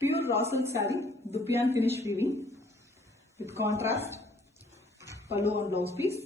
Pure raw silk saree, Dupian finish weaving with contrast, pallu and blouse piece.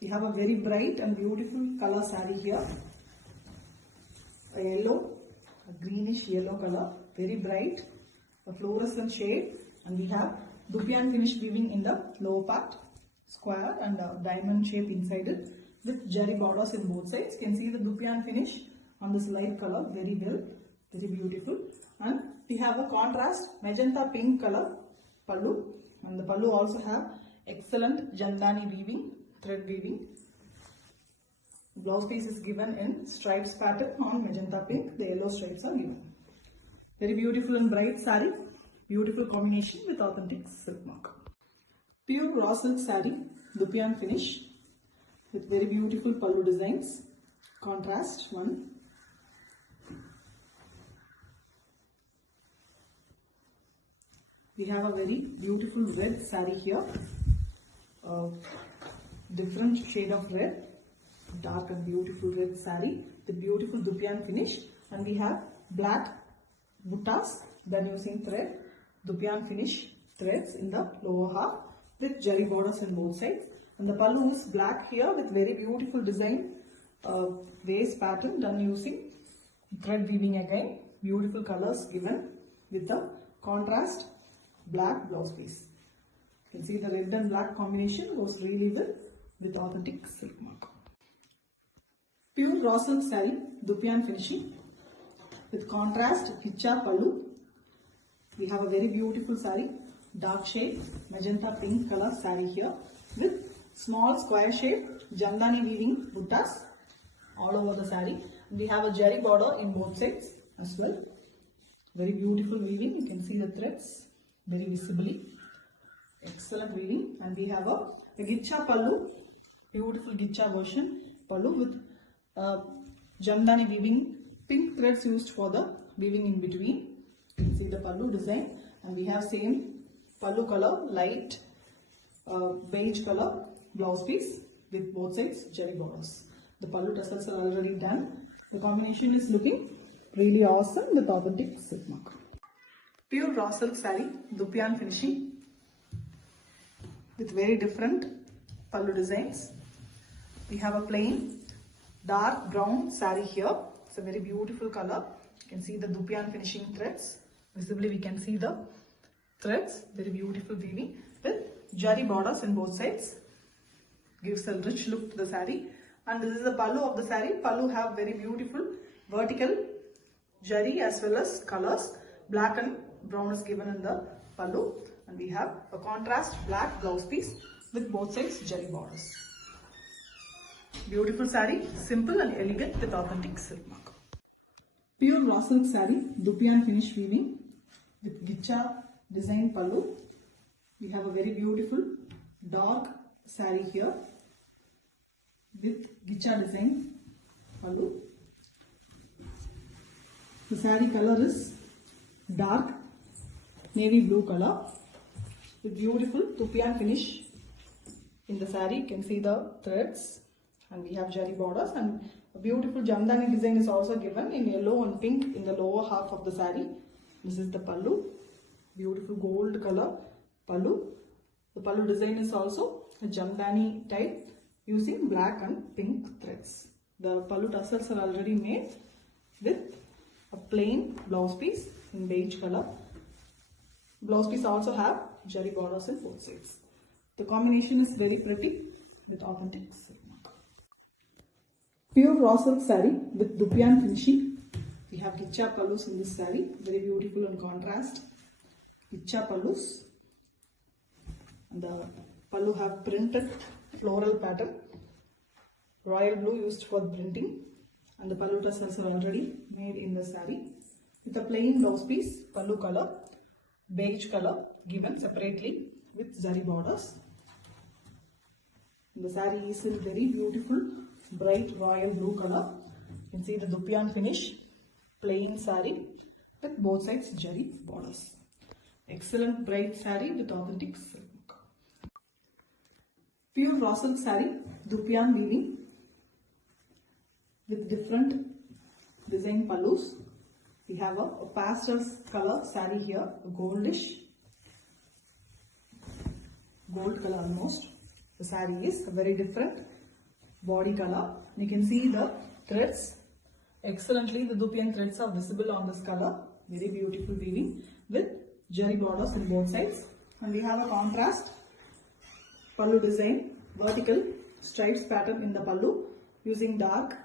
We have a very bright and beautiful color saree here. A yellow, a greenish yellow color, very bright, a fluorescent shade, and we have Dupian finish weaving in the lower part, square and a diamond shape inside it with jari borders in both sides. You can see the Dupian finish on this light color very well, very beautiful. And we have a contrast magenta pink color pallu, and the pallu also have excellent Jamdani weaving, thread weaving. Blouse piece is given in stripes pattern on magenta pink. The yellow stripes are given. Very beautiful and bright saree. Beautiful combination with authentic silk mark. Pure raw silk saree, Dupian finish with very beautiful pallu designs. Contrast one. We have a very beautiful red saree here. Different shade of red. Dark and beautiful red saree. The beautiful Dupian finish. And we have black buttas done using thread. Dupian finish threads in the lower half with jari borders on both sides. And the pallu is black here with very beautiful design. Vase pattern done using thread weaving again. Beautiful colors given with the contrast black blouse piece. You can see the red and black combination goes really well with authentic silk mark. Pure raw silk saree, Dupian finishing with contrast Hicha pallu. We have a very beautiful saree, dark shade, magenta pink color saree here with small square shape Jamdani weaving buttas all over the saree. We have a jari border in both sides as well. Very beautiful weaving. You can see the threads very visibly. Excellent weaving. And we have a Gicha pallu, beautiful Gicha version pallu with Jamdani weaving, pink threads used for the weaving in between. You can see the pallu design, and we have same pallu color, light beige color blouse piece with both sides jari borders. The pallu tassels are already done. The combination is looking really awesome with authentic silk mark. Pure raw silk saree, Dupian finishing with very different pallu designs. We have a plain dark brown saree here. It's a very beautiful color. You can see the Dupian finishing threads. Visibly we can see the threads. Very beautiful weaving with jari borders in both sides. Gives a rich look to the saree. And this is the pallu of the saree. Pallu have very beautiful vertical jari as well as colors. Black and brown is given in the pallu. And we have a contrast black blouse piece with both sides jari borders. Beautiful saree, simple and elegant with authentic silk mark. Pure raw silk saree, Dupian finish weaving with Gicha design pallu. We have a very beautiful dark saree here with Gicha design pallu. The saree color is dark navy blue color with beautiful Dupian finish in the saree. You can see the threads, and we have jari borders, and a beautiful Jamdani design is also given in yellow and pink in the lower half of the saree. This is the pallu, beautiful gold color pallu. The pallu design is also a Jamdani type using black and pink threads. The pallu tassels are already made with a plain blouse piece in beige color. Blouse piece also have jari borders in both sides. The combination is very pretty with authentic silk mark. Pure raw silk saree with Dupian finishing. We have Gicha pallus in this saree, very beautiful in contrast. Gicha pallus, and the pallu have printed floral pattern. Royal blue used for printing, and the pallu tassels are already made in the saree with a plain blouse piece, pallu color, beige color given separately with zari borders. The saree is in very beautiful bright royal blue color. You can see the Dupian finish, plain saree with both sides jari borders. Excellent bright saree with authentic silk. Pure raw silk saree, Dupian weaving with different design pallus. We have a pastel color saree here, a goldish, gold color almost. The saree is very different body color. You can see the threads. Excellently, the Dupion threads are visible on this color. Very beautiful weaving with jerry borders on both sides. And we have a contrast pallu design, vertical stripes pattern in the pallu using dark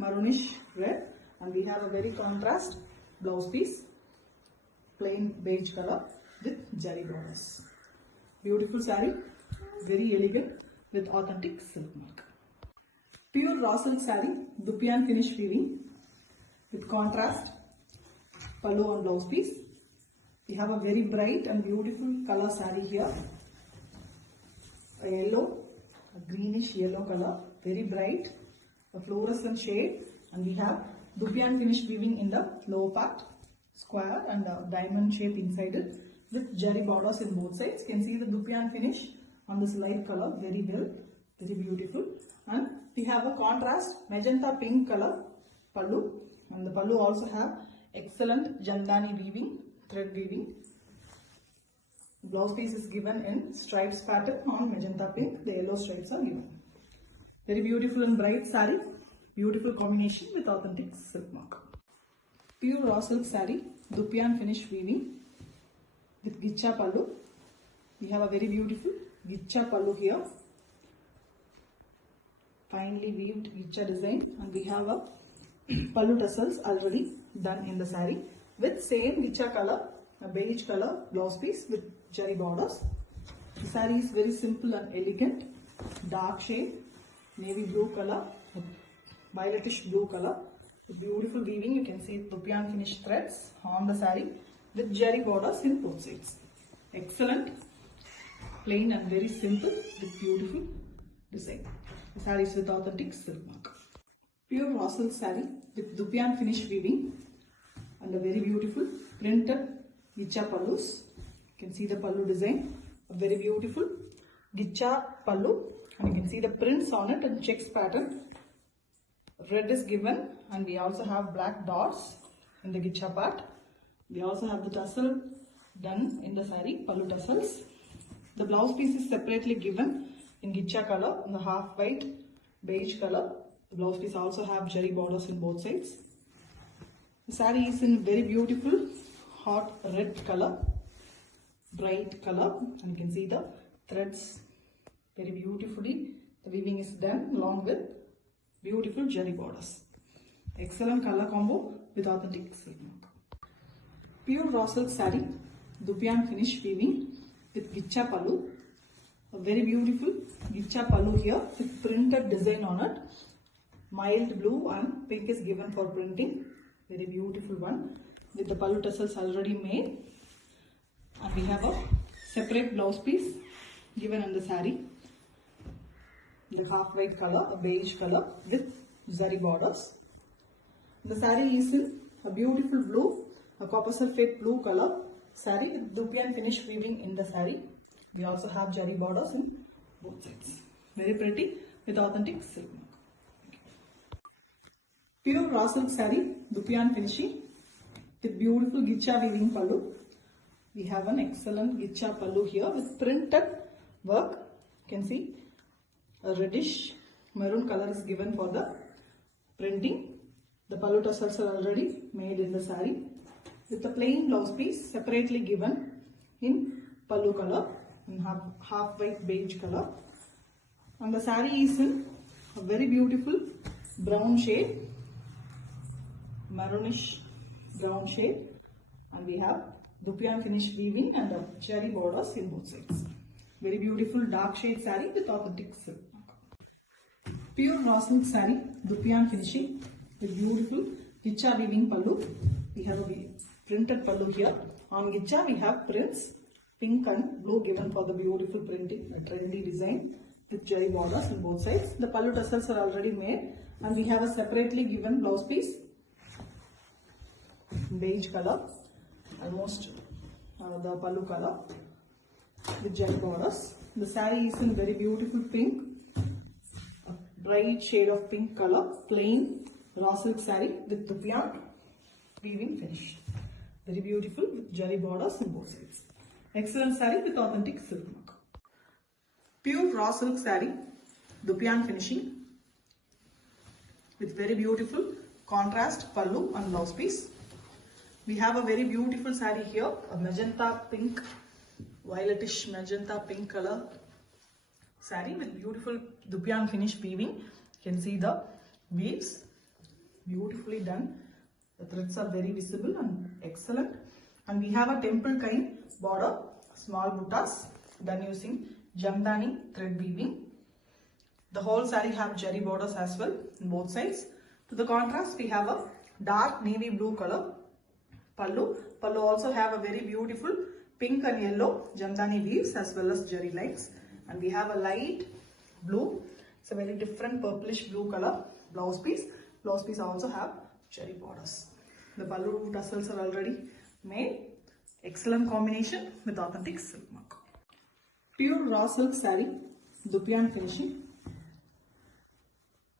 maroonish red. And we have a very contrast blouse piece, plain beige color with jerry borders. Beautiful saree, very elegant with authentic silk mark. Pure raw silk saree, Dupion finish weaving with contrast pallu and blouse piece. We have a very bright and beautiful color saree here. A yellow, a greenish yellow color, very bright, a fluorescent shade, and we have Dupion finish weaving in the lower part, square and a diamond shape inside it with jerry borders in both sides. You can see the Dupion finish on this light color very well, very beautiful. And we have a contrast magenta pink color pallu, and the pallu also have excellent Jamdani weaving, thread weaving. The blouse piece is given in stripes pattern on magenta pink. The yellow stripes are given. Very beautiful and bright saree. Beautiful combination with authentic silk mark. Pure raw silk saree, Dupion finish weaving with gicha pallu. We have a very beautiful gicha pallu here. Finely weaved gicha design, and we have a pallu tassels already done in the saree with same gicha color, a beige color blouse piece with jerry borders. The saree is very simple and elegant, dark shade, navy blue color, violetish blue color. With beautiful weaving, you can see Dupion finish threads on the saree with jerry borders in both sides. Excellent, plain and very simple with beautiful design. The saree is with authentic silk mark. Pure raw silk saree with Dupion finish weaving and a very beautiful printed gicha pallus. You can see the pallu design, a very beautiful gicha pallu, and you can see the prints on it and checks pattern. Red is given, and we also have black dots in the gicha part. We also have the tassel done in the saree, pallu tassels. The blouse piece is separately given in gicha color and the half white beige color. The blouse piece also have jerry borders in both sides. The saree is in very beautiful hot red color, bright color, and you can see the threads very beautifully. The weaving is done along with beautiful jerry borders. Excellent color combo with authentic silk mark. Pure raw silk saree, Dupion finish weaving with gicha pallu. A very beautiful gicha pallu here with printed design on it. Mild blue and pink is given for printing. Very beautiful one with the pallu tassels already made. And we have a separate blouse piece given in the saree. The half white color, a beige color with zari borders. The saree is in a beautiful blue, a copper sulphate blue color saree with Dupion finish weaving in the saree. We also have zari borders in both sides. Very pretty with authentic silk mark. Pure raw silk saree, Dupion finishing with beautiful gicha weaving pallu. We have an excellent gicha pallu here with printed work. You can see a reddish maroon color is given for the printing. The pallu tassels are already made in the saree with the plain blouse piece separately given in pallu color and half white beige color. And the saree is in a very beautiful brown shade, maroonish brown shade, and we have Dupion finish weaving and cherry borders in both sides. Very beautiful dark shade saree with authentic silk. Pure raw silk saree, Dupion finishing with beautiful gicha weaving pallu. We have a printed pallu here. On gicha we have prints, pink and blue given for the beautiful printing, a trendy design with cherry borders on both sides. The pallu tassels are already made, and we have a separately given blouse piece, beige color, almost the pallu color with cherry borders. The saree is in very beautiful pink, a bright shade of pink color, plain raw silk saree with Dupion weaving finish. Very beautiful with jari borders on both sides. Excellent saree with authentic silk mark. Pure raw silk saree, Dupion finishing with very beautiful contrast pallu and blouse piece. We have a very beautiful saree here, a magenta pink, violetish magenta pink color saree with beautiful Dupion finish weaving. You can see the weaves, beautifully done. The threads are very visible and excellent. And we have a temple kind border, small buttas done using Jamdani thread weaving. The whole saree have jari borders as well on both sides. To the contrast, we have a dark navy blue color pallu. Pallu also have a very beautiful pink and yellow Jamdani weaves as well as jari lines. And we have a light blue. It's a very different purplish blue color blouse piece. Blouse piece also have jari borders. The pallu tassels are already made. Excellent combination with authentic silk mark. Pure raw silk saree, Dupion finishing.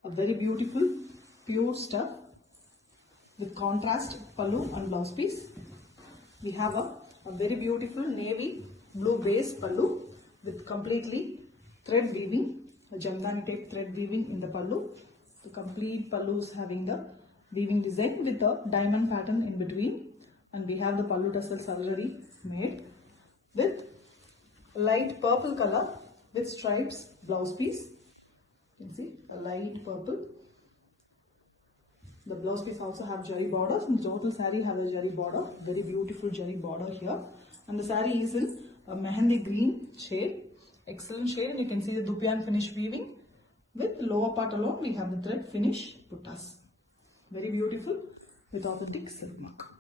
A very beautiful pure stuff with contrast pallu and blouse piece. We have a very beautiful navy blue base pallu with completely thread weaving, a Jamdani type thread weaving in the pallu. The complete pallu is having the weaving design with the diamond pattern in between, and we have the pallu tassels already made with light purple color with stripes blouse piece. You can see a light purple. The blouse piece also have jari borders, and the total saree have a jari border, very beautiful jari border here. And the saree is in a mehendi green shade, excellent shade. And you can see the Dupion finish weaving with the lower part alone we have the thread finish buttas. Very beautiful with authentic silk mark.